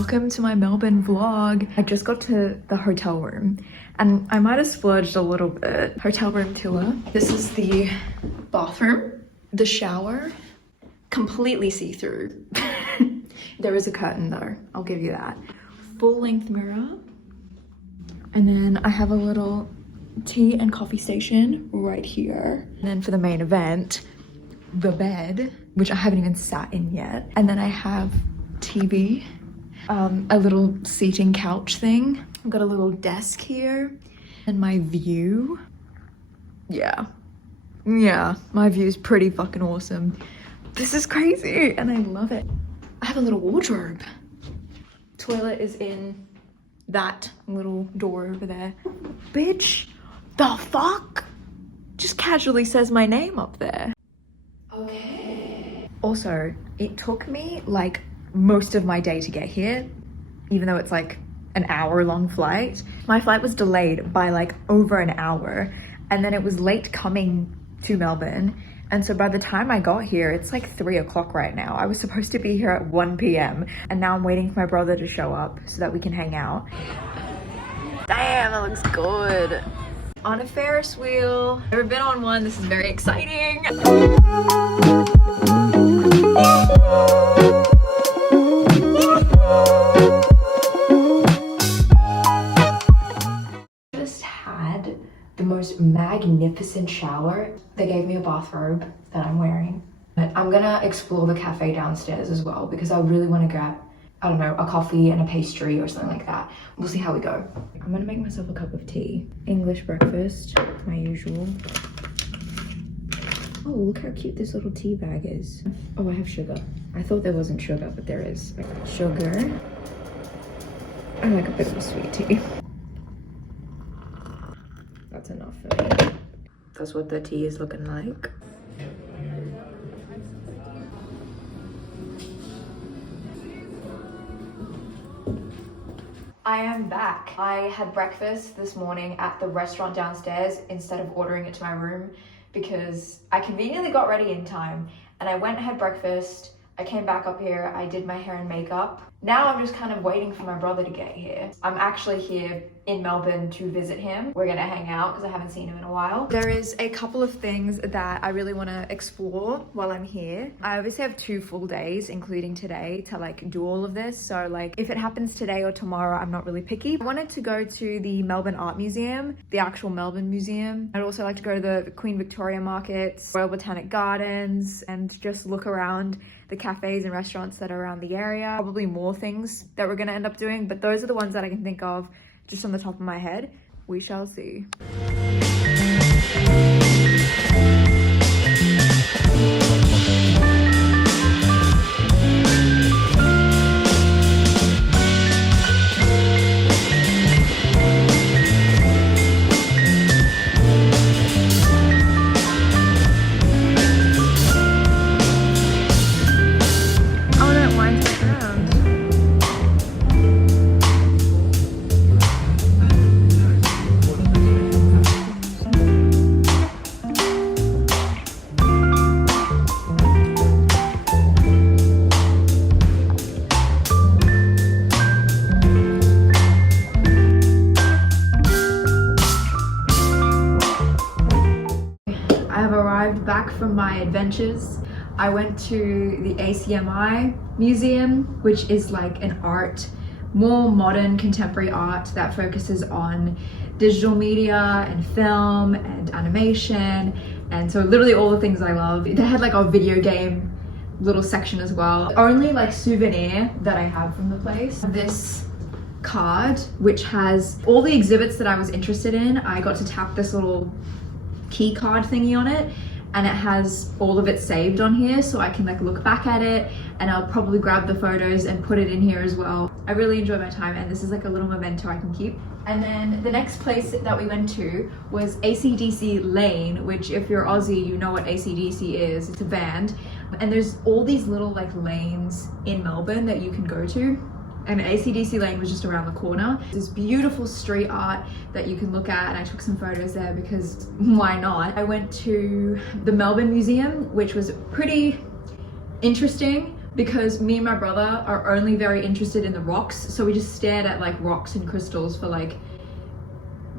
welcome to my Melbourne vlog. I just got to the hotel room and I might have splurged a little bit. Hotel room tour. This is the bathroom. The shower, completely see-through. There is a curtain though, I'll give you that. Full-length mirror. And then I have a little tea and coffee station right here. And then for the main event, the bed, which I haven't even sat in yet. And then I have TV, a little seating couch thing. I've got a little desk here and my view. Yeah, my view is pretty fucking awesome. This is crazy and I love it. I have a little wardrobe. Toilet is in that little door over there. Bitch, the fuck? Just casually says my name up there. Okay. Also, it took me like most of my day to get here, even though it's like an hour-long flight. My flight was delayed by like over an hour, and then it was late coming to Melbourne. And so by the time I got here, it's like 3 o'clock right now. I was supposed to be here at 1 p.m. and now I'm waiting for my brother to show up so that we can hang out. Damn, that looks good. On a Ferris wheel. Never been on one. This is very exciting. Just had the most magnificent shower. They gave me a bathrobe that I'm wearing. But I'm gonna explore the cafe downstairs as well because I really want to grab, I don't know, a coffee and a pastry or something like that. We'll see how we go. I'm gonna make myself a cup of tea. English breakfast, my usual. Oh, look how cute this little tea bag is. Oh, I have sugar. I thought there wasn't sugar, but there is. Sugar. I like a bit of a sweet tea. That's enough for me. That's what the tea is looking like. I am back. I had breakfast this morning at the restaurant downstairs instead of ordering it to my room because I conveniently got ready in time and I went and had breakfast. I came back up here, I did my hair and makeup. Now I'm just kind of waiting for my brother to get here. I'm actually here in Melbourne to visit him. We're gonna hang out because I haven't seen him in a while. There is a couple of things that I really want to explore while I'm here. I obviously have 2 full days, including today, to like do all of this. So like if it happens today or tomorrow, I'm not really picky. I wanted to go to the Melbourne Art Museum, the actual Melbourne Museum. I'd also like to go to the Queen Victoria Markets, Royal Botanic Gardens, and just look around the cafes and restaurants that are around the area. Probably more things that we're gonna end up doing, but those are the ones that I can think of just on the top of my head. We shall see. Back from my adventures. I went to the ACMI museum, which is like an art, more modern contemporary art that focuses on digital media and film and animation, and so literally all the things I love. They had like a video game little section as well. The only like souvenir that I have from the place, this card which has all the exhibits that I was interested in. I got to tap this little key card thingy on it and it has all of it saved on here, so I can like look back at it, and I'll probably grab the photos and put it in here as well. I really enjoy my time, and this is like a little memento I can keep. And then the next place that we went to was AC/DC Lane, which if you're Aussie, you know what AC/DC is. It's a band, and there's all these little like lanes in Melbourne that you can go to. And AC/DC Lane was just around the corner. This beautiful street art that you can look at, and I took some photos there because why not? I went to the Melbourne Museum, which was pretty interesting, because me and my brother are only very interested in the rocks, so we just stared at like rocks and crystals for like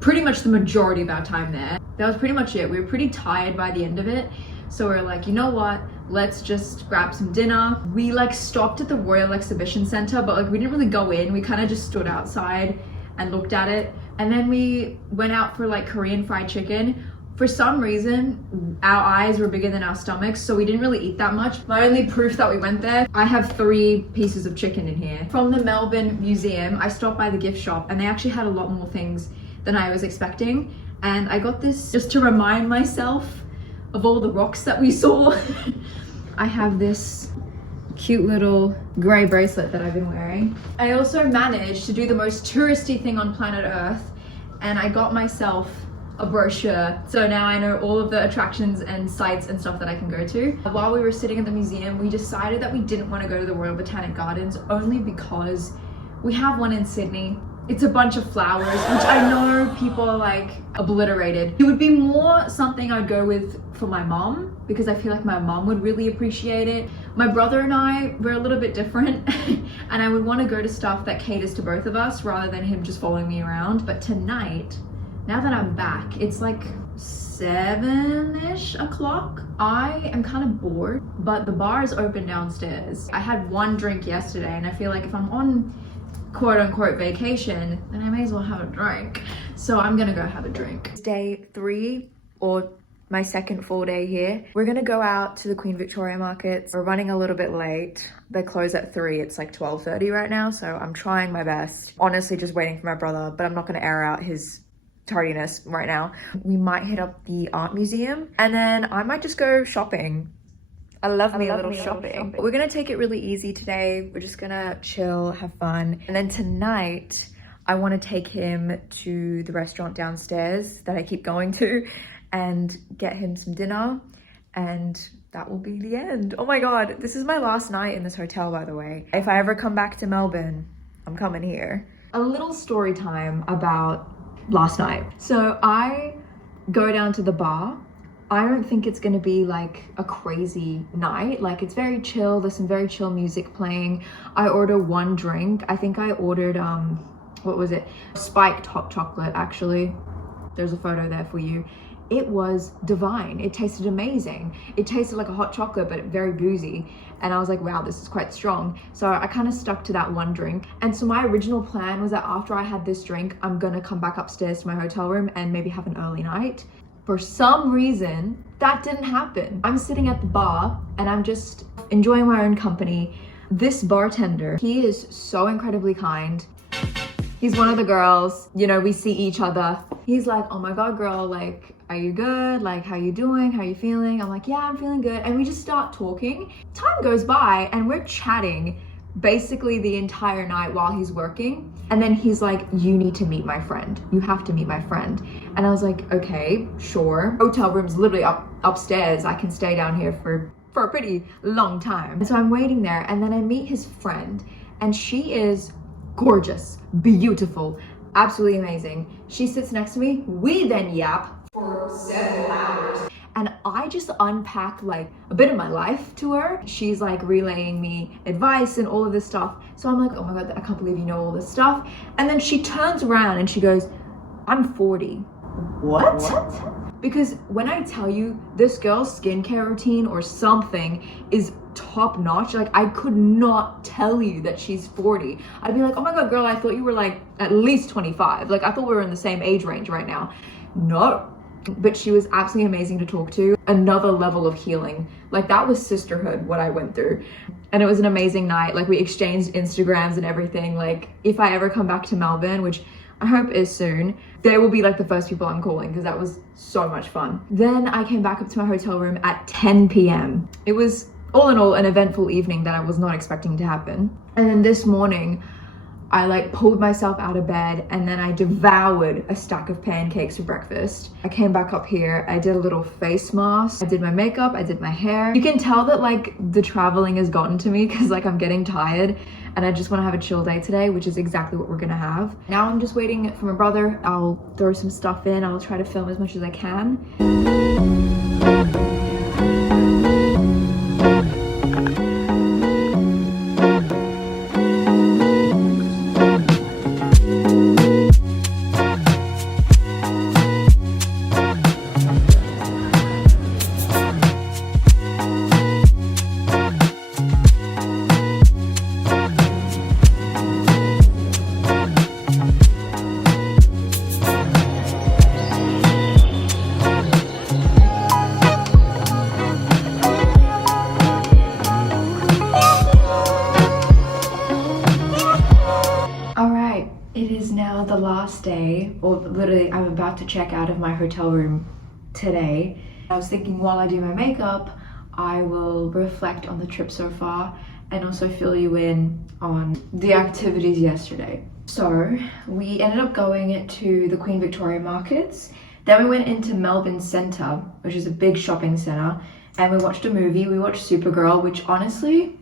pretty much the majority of our time there. That was pretty much it. We were pretty tired by the end of it, so we were like, you know what, let's just grab some dinner. We like stopped at the Royal Exhibition Centre, but like we didn't really go in. We kind of just stood outside and looked at it, and then we went out for like Korean fried chicken. For some reason, our eyes were bigger than our stomachs, so we didn't really eat that much. My only proof that we went there, I have 3 pieces of chicken in here. From the Melbourne Museum, I stopped by the gift shop and they actually had a lot more things than I was expecting. And I got this just to remind myself of all the rocks that we saw. I have this cute little grey bracelet that I've been wearing. I also managed to do the most touristy thing on planet Earth, and I got myself a brochure, so now I know all of the attractions and sites and stuff that I can go to. While we were sitting at the museum, we decided that we didn't want to go to the Royal Botanic Gardens, only because we have one in Sydney. It's a bunch of flowers, which I know people are like obliterated. It would be more something I'd go with for my mom, because I feel like my mom would really appreciate it. My brother and I, we're a little bit different and I would want to go to stuff that caters to both of us rather than him just following me around. But tonight, now that I'm back, it's like 7-ish o'clock. I am kind of bored, but the bar is open downstairs. I had 1 drink yesterday, and I feel like if I'm on quote unquote vacation, then I may as well have a drink. So I'm gonna go have a drink. It's day 3, or my second full day here. We're gonna go out to the Queen Victoria markets. We're running a little bit late. They close at 3, it's like 12:30 right now, so I'm trying my best. Honestly, just waiting for my brother, but I'm not gonna air out his tardiness right now. We might hit up the art museum, and then I might just go shopping. I love me a little shopping. We're gonna take it really easy today. We're just gonna chill, have fun. And then tonight, I wanna take him to the restaurant downstairs that I keep going to and get him some dinner, and that will be the end. Oh my God, this is my last night in this hotel, by the way. If I ever come back to Melbourne, I'm coming here. A little story time about last night. So I go down to the bar. I don't think it's gonna be like a crazy night. Like, it's very chill. There's some very chill music playing. I order 1 drink. I think I ordered, what was it? Spiked hot chocolate, actually. There's a photo there for you. It was divine. It tasted amazing. It tasted like a hot chocolate, but very boozy. And I was like, wow, this is quite strong. So I kind of stuck to that 1 drink. And so my original plan was that after I had this drink, I'm gonna come back upstairs to my hotel room and maybe have an early night. For some reason, that didn't happen. I'm sitting at the bar and I'm just enjoying my own company. This bartender, he is so incredibly kind. He's one of the girls, you know, we see each other. He's like, oh my God, girl, like, are you good? Like, how you doing? How you feeling? I'm like, yeah, I'm feeling good. And we just start talking. Time goes by and we're chatting basically the entire night while he's working. And then he's like, you need to meet my friend. You have to meet my friend. And I was like, okay, sure. Hotel room's literally upstairs. I can stay down here for a pretty long time. And so I'm waiting there, and then I meet his friend, and she is gorgeous, beautiful, absolutely amazing. She sits next to me. We then yap for several hours. And I just unpack like a bit of my life to her. She's like relaying me advice and all of this stuff. So I'm like, oh my God, I can't believe you know all this stuff. And then she turns around and she goes, I'm 40. What? Because when I tell you this girl's skincare routine or something is top notch, like I could not tell you that she's 40. I'd be like, oh my God, girl, I thought you were like at least 25. Like I thought we were in the same age range right now. No. But she was absolutely amazing to talk to. Another level of healing. Like that was sisterhood, what I went through. And it was an amazing night. Like we exchanged Instagrams and everything. Like if I ever come back to Melbourne, which I hope is soon, they will be like the first people I'm calling, because that was so much fun. Then I came back up to my hotel room at 10 p.m. It was all in all an eventful evening that I was not expecting to happen. And then this morning, I like pulled myself out of bed and then I devoured a stack of pancakes for breakfast. I came back up here, I did a little face mask, I did my makeup, I did my hair. You can tell that like the traveling has gotten to me, because like I'm getting tired and I just want to have a chill day today, which is exactly what we're gonna have. Now I'm just waiting for my brother. I'll throw some stuff in, I'll try to film as much as I can. now the last day, or literally I'm about to check out of my hotel room today. I was thinking while I do my makeup, I will reflect on the trip so far and also fill you in on the activities yesterday. So we ended up going to the Queen Victoria markets. Then we went into Melbourne Centre, which is a big shopping centre, and we watched a movie. We watched Supergirl, which honestly,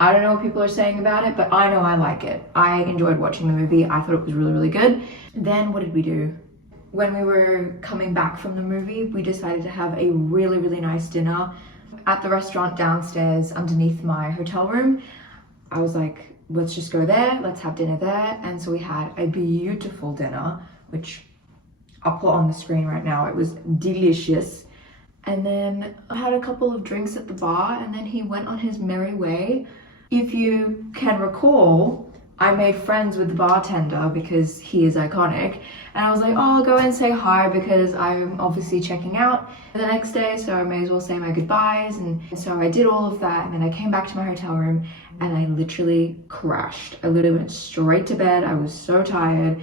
I don't know what people are saying about it, but I know I like it. I enjoyed watching the movie. I thought it was really, really good. Then what did we do? When we were coming back from the movie, we decided to have a really, really nice dinner at the restaurant downstairs underneath my hotel room. I was like, let's just go there, let's have dinner there. And so we had a beautiful dinner, which I'll put on the screen right now. It was delicious. And then I had a couple of drinks at the bar, and then he went on his merry way. If you can recall, I made friends with the bartender because he is iconic. And I was like, oh, I'll go and say hi because I'm obviously checking out the next day, so I may as well say my goodbyes. And so I did all of that, and then I came back to my hotel room and I literally crashed. I literally went straight to bed. I was so tired.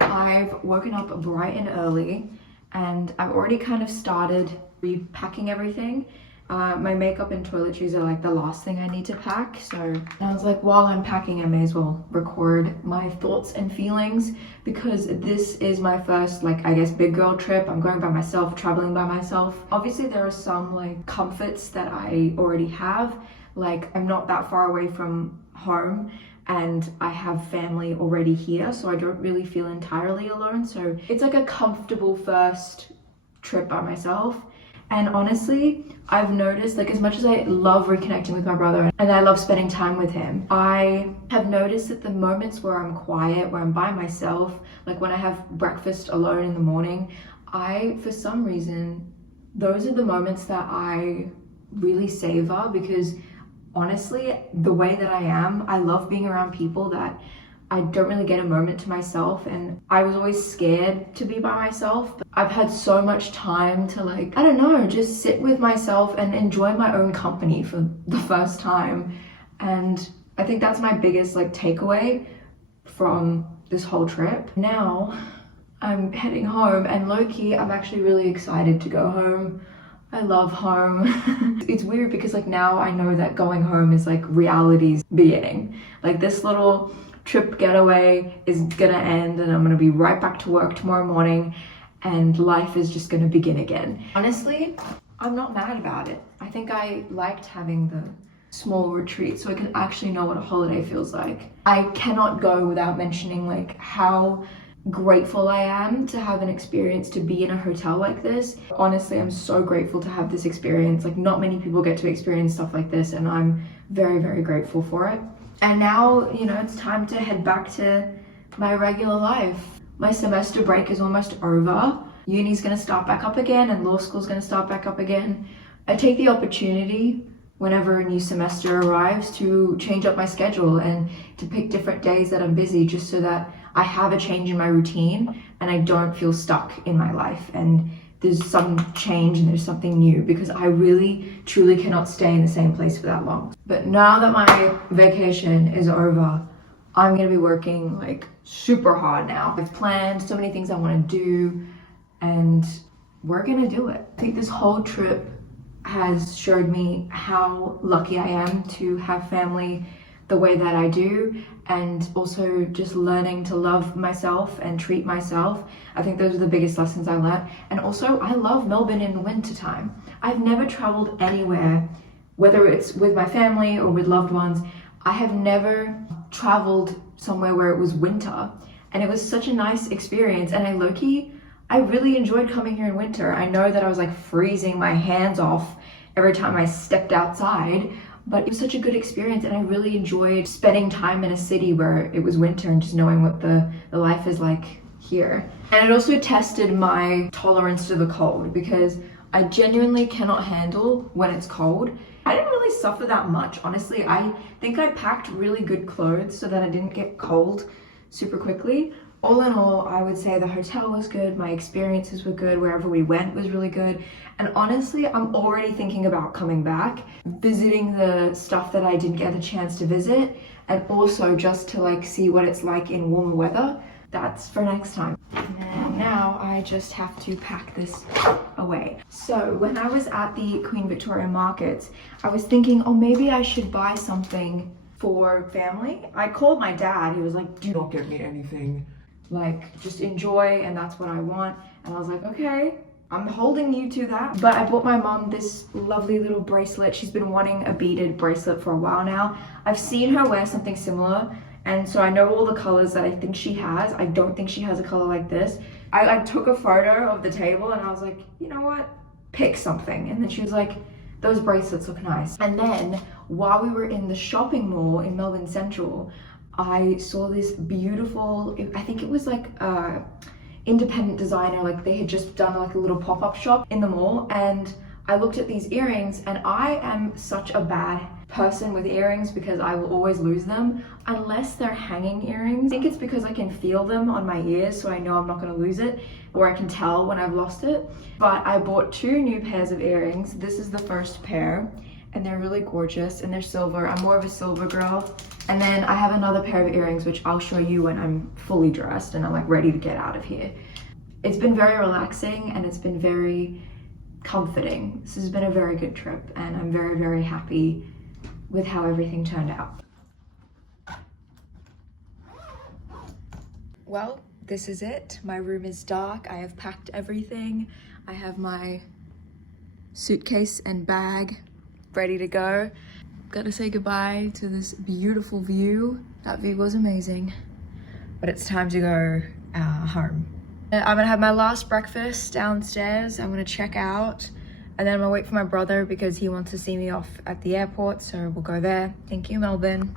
I've woken up bright and early, and I've already kind of started repacking everything. My makeup and toiletries are like the last thing I need to pack. So I was like, while I'm packing, I may as well record my thoughts and feelings because this is my first, like, I guess, big girl trip. I'm going by myself, traveling by myself. Obviously, there are some like comforts that I already have. Like, I'm not that far away from home and I have family already here, so I don't really feel entirely alone. So it's like a comfortable first trip by myself. And honestly, I've noticed, like, as much as I love reconnecting with my brother and I love spending time with him, I have noticed that the moments where I'm quiet, where I'm by myself, like when I have breakfast alone in the morning, for some reason, those are the moments that I really savor because honestly, the way that I am, I love being around people that I don't really get a moment to myself, and I was always scared to be by myself. But I've had so much time to, like, I don't know, just sit with myself and enjoy my own company for the first time. And I think that's my biggest like takeaway from this whole trip. Now I'm heading home, and low-key, I'm actually really excited to go home. I love home. It's weird because like now I know that going home is like reality's beginning. Like this little trip getaway is gonna end and I'm gonna be right back to work tomorrow morning and life is just gonna begin again. Honestly, I'm not mad about it. I think I liked having the small retreat so I can actually know what a holiday feels like. I cannot go without mentioning like how grateful I am to have an experience to be in a hotel like this. Honestly, I'm so grateful to have this experience. Like not many people get to experience stuff like this and I'm very, very grateful for it. And now, you know, it's time to head back to my regular life. My semester break is almost over. Uni's gonna start back up again and law school's gonna start back up again. I take the opportunity whenever a new semester arrives to change up my schedule and to pick different days that I'm busy just so that I have a change in my routine and I don't feel stuck in my life and there's some change and there's something new because I really truly cannot stay in the same place for that long. But now that my vacation is over, I'm gonna be working like super hard now. I've planned so many things I want to do and we're gonna do it. I think this whole trip has showed me how lucky I am to have family the way that I do, and also just learning to love myself and treat myself. I think those are the biggest lessons I learned. And also, I love Melbourne in the winter time. I've never traveled anywhere, whether it's with my family or with loved ones. I have never traveled somewhere where it was winter, and it was such a nice experience. And I really enjoyed coming here in winter. I know that I was like freezing my hands off every time I stepped outside, but it was such a good experience and I really enjoyed spending time in a city where it was winter and just knowing what the life is like here. And it also tested my tolerance to the cold because I genuinely cannot handle when it's cold. I didn't really suffer that much, honestly. I think I packed really good clothes so that I didn't get cold super quickly. All in all, I would say the hotel was good, my experiences were good, wherever we went was really good. And honestly, I'm already thinking about coming back, visiting the stuff that I didn't get a chance to visit, and also just to like see what it's like in warmer weather. that's for next time. And now I just have to pack this away. So when I was at the Queen Victoria Market, I was thinking, oh, maybe I should buy something for family. I called my dad. He was like, do not get me anything. Like, just enjoy, and that's what I want. And I was like, okay, I'm holding you to that. But I bought my mom this lovely little bracelet. She's been wanting a beaded bracelet for a while now. I've seen her wear something similar, and so I know all the colors that I think she has. I don't think she has a color like this. I took a photo of the table and I was like, you know what? Pick something. And then she was like, those bracelets look nice. And then while we were in the shopping mall in Melbourne Central, I saw this beautiful, I think it was like a independent designer, like they had just done like a little pop-up shop in the mall, and I looked at these earrings, and I am such a bad person with earrings because I will always lose them unless they're hanging earrings. I think it's because I can feel them on my ears, so I know I'm not going to lose it, or I can tell when I've lost it. But I bought 2 new pairs of earrings. This is the first pair, and they're really gorgeous, and they're silver. I'm more of a silver girl. And then I have another pair of earrings, which I'll show you when I'm fully dressed and I'm like ready to get out of here. It's been very relaxing and it's been very comforting. This has been a very good trip, and I'm very, very happy with how everything turned out. Well, this is it. My room is dark. I have packed everything. I have my suitcase and bag ready to go. Gotta say goodbye to this beautiful view. That view was amazing. But it's time to go home. I'm gonna have my last breakfast downstairs. I'm gonna check out, and then I'm gonna wait for my brother because he wants to see me off at the airport, so we'll go there. Thank you, Melbourne.